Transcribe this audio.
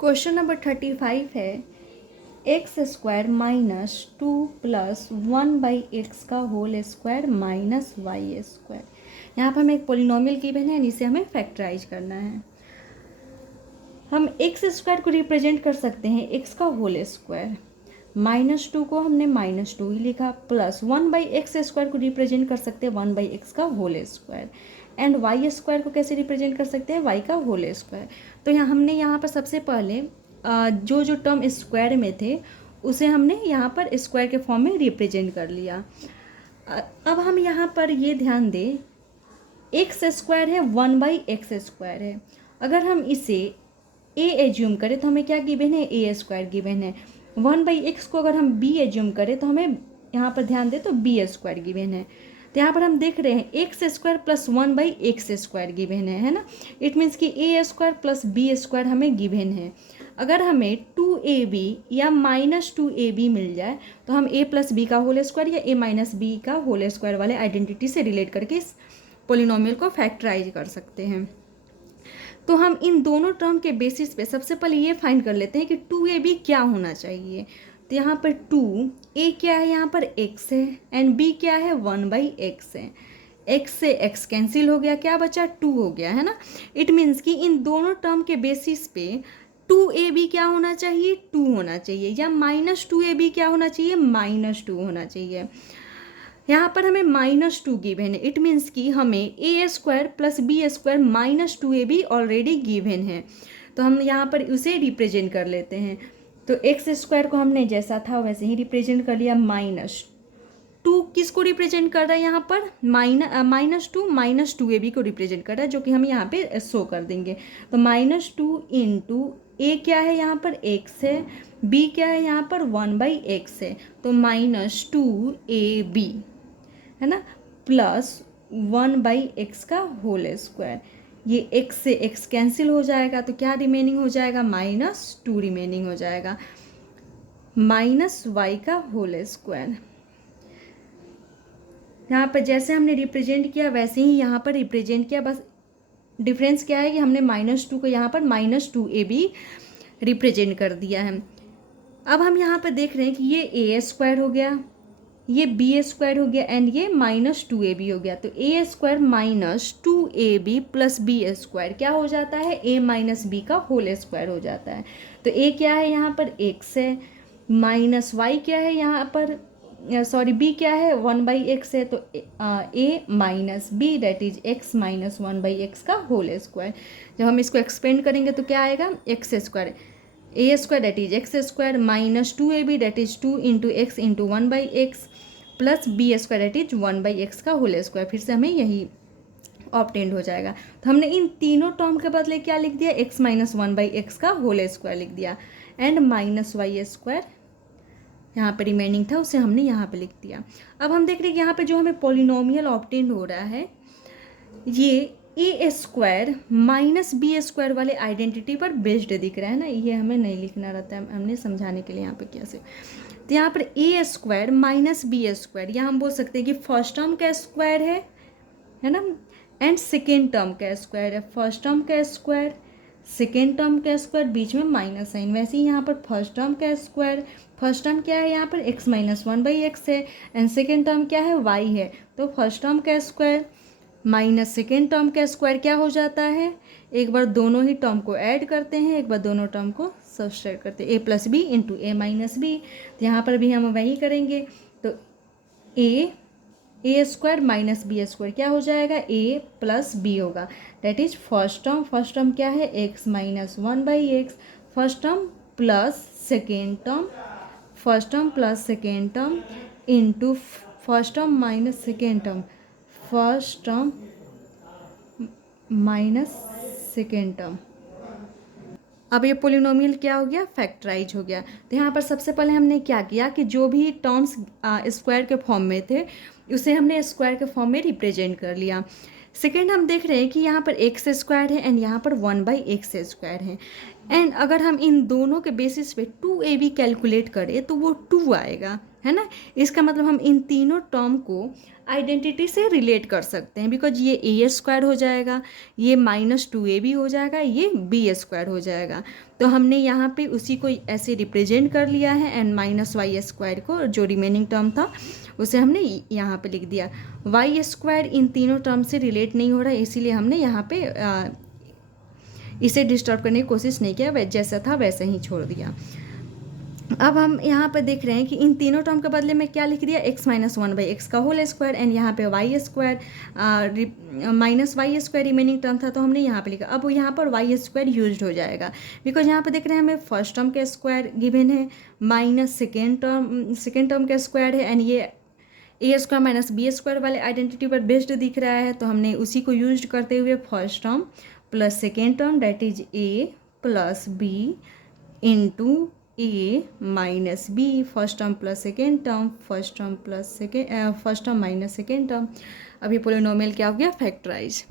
Question number 35 है x square minus 2 plus 1/x का whole square minus Y square. यहाँ पर हमें एक पोलिनोमियल गिवन है, इसे हमें फैक्टराइज करना है। हम एक्स स्क्वायर को रिप्रेजेंट कर सकते हैं एक्स का होल स्क्वायर, -2 को हमने -2 ही लिखा, प्लस 1/x स्क्वायर को रिप्रेजेंट कर सकते हैं 1/x का whole square, and Y square को कैसे रिप्रेजेंट कर सकते हैं y का होल स्क्वायर। तो हमने यहाँ पर सबसे पहले जो जो टर्म स्क्वायर में थे उसे हमने यहाँ पर स्क्वायर के फॉर्म में रिप्रेजेंट कर लिया। अब हम यहाँ पर ये ध्यान दें, एक्स स्क्वायर है 1/x स्क्वायर है। अगर हम इसे a एज्यूम करें तो हमें क्या गिवन है, a स्क्वायर गिवन है। 1/x को अगर हम b एज्यूम करें तो हमें यहाँ पर ध्यान दें तो b स्क्वायर गिवन है। तो यहाँ पर हम देख रहे हैं x square plus 1/x square given है ना। इट मीन्स कि a square plus b square हमें गिवन है। अगर हमें 2ab या -2ab मिल जाए तो हम a प्लस बी का होल स्क्वायर या a माइनस बी का होल स्क्वायर वाले आइडेंटिटी से रिलेट करके इस पोलिनोमियल को फैक्टराइज कर सकते हैं। तो हम इन दोनों टर्म के बेसिस पे सबसे पहले ये फाइंड कर लेते हैं कि 2ab क्या होना चाहिए। तो यहाँ पर 2a क्या है, यहाँ पर x है, एंड b क्या है 1/x है। x से x कैंसिल हो गया, क्या बचा 2 हो गया है ना। इट मीन्स कि इन दोनों टर्म के बेसिस पे 2ab क्या होना चाहिए, 2 होना चाहिए, या -2ab क्या होना चाहिए, -2 होना चाहिए। यहाँ पर हमें -2 गिवन है। इट मीन्स कि हमें a square plus b square -2ab already given है। तो हम यहाँ पर उसे रिप्रेजेंट कर लेते हैं। तो एक्स स्क्वायर को हमने जैसा था वैसे ही रिप्रेजेंट कर लिया। -2 किसको रिप्रेजेंट कर रहा है, यहाँ पर -2 -2ab को रिप्रेजेंट कर रहा है, जो कि हम यहाँ पे शो कर देंगे। तो -2 इंटू a क्या है, यहाँ पर x है, b क्या है, यहाँ पर 1/x है, तो -2ab है ना, प्लस 1/x का होल स्क्वायर। ये x से x कैंसिल हो जाएगा तो क्या रिमेनिंग हो जाएगा, -2 रिमेनिंग हो जाएगा, माइनस y का होल स्क्वायर। यहाँ पर जैसे हमने रिप्रेजेंट किया वैसे ही यहाँ पर रिप्रेजेंट किया, बस डिफरेंस क्या है कि हमने -2 को यहाँ पर -2ab रिप्रेजेंट कर दिया है। अब हम यहाँ पर देख रहे हैं कि ये a स्क्वायर हो गया, ये b स्क्वायर हो गया, एंड ये -2ab हो गया। तो a square -2ab plus b square क्या हो जाता है, a माइनस b का होल स्क्वायर हो जाता है। तो a क्या है, यहाँ पर x है, माइनस y क्या है, यहाँ पर b क्या है 1/x है, तो a minus b that is x minus 1/x का होल स्क्वायर। जब हम इसको एक्सपेंड करेंगे तो क्या आएगा, x square, a square that is x square -2ab that is 2 into x into 1/x plus b square that is 1/x का whole square. फिर से हमें यही ऑब्टेंड हो जाएगा। तो हमने इन तीनों टर्म के बदले क्या लिख दिया, x माइनस 1/x का होल स्क्वायर लिख दिया, एंड माइनस वाई स्क्वायर यहाँ पे रिमेनिंग था उसे हमने यहाँ पे लिख दिया। अब हम देख रहे हैं कि यहाँ पे जो हमें पॉलिनोमियल ऑब्टेंड हो रहा है ये a square minus B square वाले आइडेंटिटी पर बेस्ड दिख रहा है ना, ये हमें नहीं लिखना रहता है, हमने समझाने के लिए यहाँ पे कैसे। तो यहाँ पर a square minus B square, यहाँ हम बोल सकते हैं कि फर्स्ट टर्म का स्क्वायर है ना, एंड सेकेंड टर्म का स्क्वायर है। फर्स्ट टर्म का स्क्वायर, सेकेंड टर्म का स्क्वायर, बीच में माइनस साइन। वैसे ही यहाँ पर फर्स्ट टर्म का स्क्वायर, फर्स्ट टर्म क्या है यहाँ पर x माइनस 1/x है, एंड सेकेंड टर्म क्या है y है। तो फर्स्ट टर्म का स्क्वायर माइनस सेकेंड टर्म का स्क्वायर क्या हो जाता है, एक बार दोनों ही टर्म को ऐड करते हैं, एक बार दोनों टर्म को सब्सट्रैक्ट करते हैं, a plus B into a minus B. तो यहाँ पर भी हम वही करेंगे। तो a square minus B square क्या हो जाएगा, a प्लस बी होगा, दैट इज फर्स्ट टर्म क्या है x minus 1/x, first term plus second term, first term plus second term into first term minus second term, first term minus second term. अब ये polynomial क्या हो गया, factorise हो गया। तो यहाँ पर सबसे पहले हमने क्या किया कि जो भी टर्म्स स्क्वायर के फॉर्म में थे उसे हमने स्क्वायर के फॉर्म में रिप्रेजेंट कर लिया। सेकेंड हम देख रहे हैं कि यहाँ पर एक्स स्क्वायर है एंड यहाँ पर 1/x स्क्वायर है, एंड अगर हम इन दोनों के बेसिस पे 2ab कैलकुलेट करें तो वो 2 आएगा, है ना। इसका मतलब हम इन तीनों टर्म को आइडेंटिटी से रिलेट कर सकते हैं, बिकॉज ये ए स्क्वायर हो जाएगा, ये -2ab हो जाएगा, ये बी स्क्वायर हो जाएगा। तो हमने यहाँ पे उसी को ऐसे रिप्रेजेंट कर लिया है, एंड -y स्क्वायर को जो रिमेनिंग टर्म था उसे हमने यहाँ पे लिख दिया। y स्क्वायर इन तीनों टर्म से रिलेट नहीं हो रहा है, इसीलिए हमने यहाँ पे इसे डिस्टर्ब करने की कोशिश नहीं किया, जैसा था वैसे ही छोड़ दिया। अब हम यहाँ पर देख रहे हैं कि इन तीनों टर्म के बदले में क्या लिख दिया, x - 1/x का होल स्क्वायर, एंड यहाँ पे y square -y square remaining term था तो हमने यहाँ पे लिखा। अब यहाँ पर y स्क्वायर यूज हो जाएगा, बिकॉज यहाँ पे देख रहे हैं हमें फर्स्ट टर्म का स्क्वायर गिवन है माइनस सेकेंड टर्म का स्क्वायर है, एंड ये ए स्क्वायर माइनस बी स्क्वायर वाले आइडेंटिटी पर बेस्ड दिख रहा है, तो हमने उसी को यूज करते हुए first term plus second term that is A plus B into A minus B, first term plus second term, first term minus second term. अब ये पोलिनोमियल क्या हो गया, फैक्टराइज।